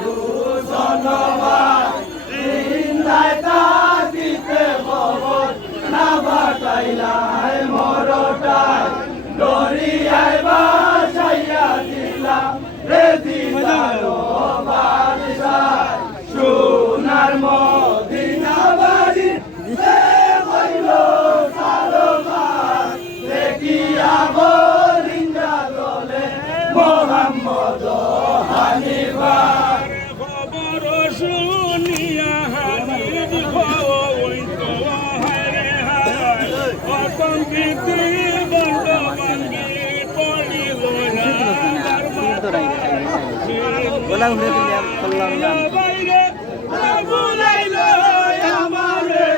হুসন ভাই জিন্দায় থাকিতে খবর না পাঠাইলাই মরটাই দরিয়ায় বাসাইয়া দিলাম রে দিদার বাদশাহ সোনার মদিনা বাড়ি হইল সারোবার দেখিয়া বলিন্দা দলে মোহাম্মদ হানিফা খবর শুনিয়া হানিফ হইত হারে হায় অসংগীতি বন্ধ ভাঙ্গি পড়িল বাইরে বুলাইল আমারে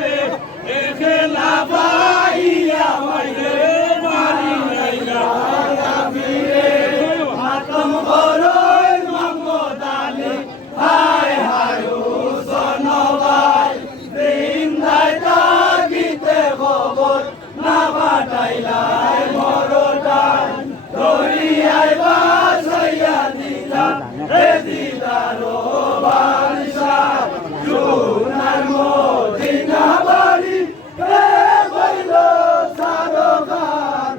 খেলা পাইয়া বাইরে মারি লাইলা মাতম বড়ই মোহাম্মদ আলী হায় হায় হুসন ভাই জিন্দায় থাকিতে খবর না পাঠাইলাই মরটাই দরিয়ায় বাসাইয়া দিলাম রে দিদার বাদশাহ সোনার মদিনা বাড়ি হইল সারোগার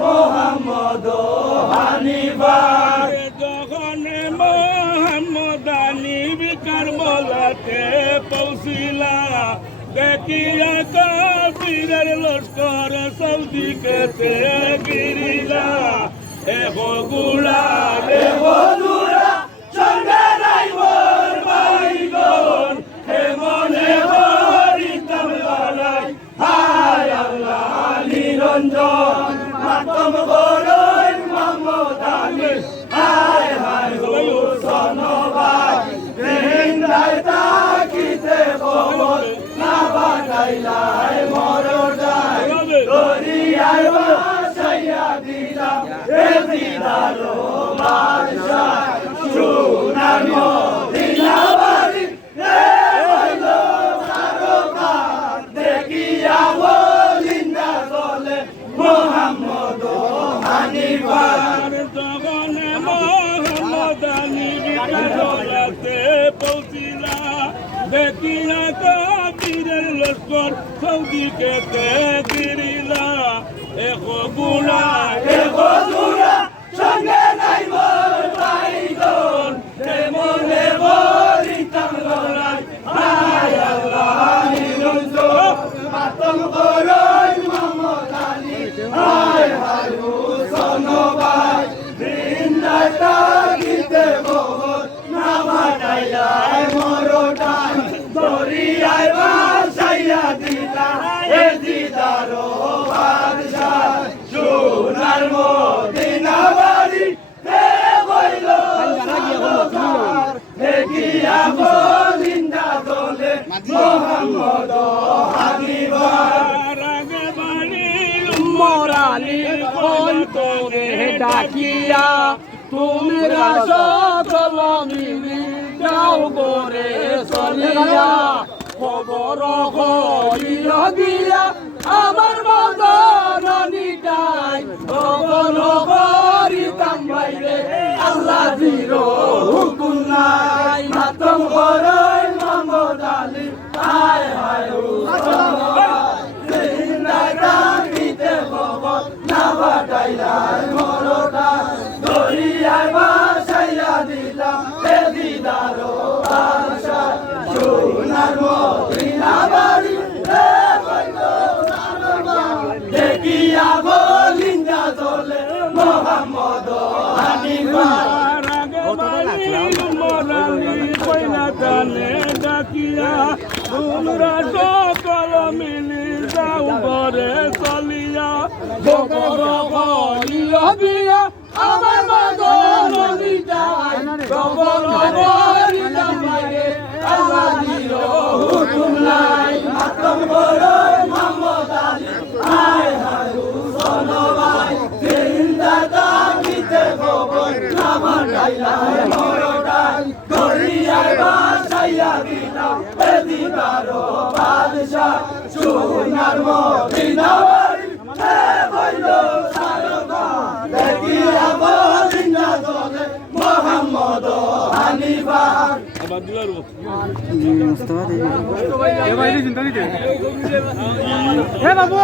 মোহাম্মদ হানিফা যখন মোহাম্মদ হানিফ কারবালাতে পৌঁছিলা দেখিয়া কাফিরের লস্কর সৌদি কেতে গিরিলা এগো গুড়া বন্ধুরা সঙ্গে রাইবর বাইগন হে মনে হরিতম লড়াই হায় আল্লাহ নিরঞ্জন মাতম বড়ই মোহাম্মদ আলী হায় হায় হুসন ভাই জিন্দায় থাকিতে খবর না পাঠাইলাই মরটাই দরিয়ায় বাসাইয়া দিলাম রে দিদার বাদশাহ সোনার মদিনা বাড়ি হইল সারোগার দেখিয়া বলিন্দা দলে মোহাম্মদ হানিফা যখন মোহাম্মদ হানিফ কারবালাতে পৌঁছিলা দেখিয়া কাফিরের লস্কর সৌদি কেতে গিরিলা এগো গুড়া বন্ধুরা সঙ্গে রাইবর বাইগন হে মনে হরিতম লড়াই হায় আল্লাহ নিরঞ্জন মাতম বড়ই মোহাম্মদ আলী হায় হায় হুসন ভাই জিন্দায় থাকিতে খবর না পাঠাইলাই মরটাই দরিয়ায় বাসাইয়া দিলাম হে দিদার বাদশাহ সোনার মদিনা বাড়ি হইল সারোগার দেখিয়া বলিন্দা দলে মোহাম্মদ হানিফা রাগে বাড়ির মরালি অন্তরে ডাকিয়া তোমরা সকল মিলি যাও গোরে চলিয়া খবর হইল দিয়া আমার মদন নিটাই খবর করিতাম বাইরে আল্লাহ দিল হুকুম নাই মাতম বড়ই মোহাম্মদ আলী হায় হায় হুসন ভাই জিন্দায় থাকিতে খবর না পাঠাইলাই মরটাই দরিয়ায় বাসাইয়া দিলাম হে দিদার বাদশাহ সোনার মদিনা বাড়ি হইল সারোগার দেখিয়া বলিন্দা দলে মোহাম্মদ হানিফা ডাকিয়া তোমরা সকল মিলি যাও ঘরে চলিয়া খবর হইল দিয়া আমার মদন নিটাই খবর হইলাম বাইরে আল্লাহ দিল হুকুম নাই মাতম বড়ই মোহাম্মদ আলী হায় হায় হুসন ভাই জিন্দায় থাকিতে খবর না পাঠাইলাই মরটাই দরিয়ায় বাসাইয়া দিলাম হে দিদার বাদশাহ সোনার মদিনা বাড়ি হইল সারোগার দেখিয়া বলিন্দা বাবু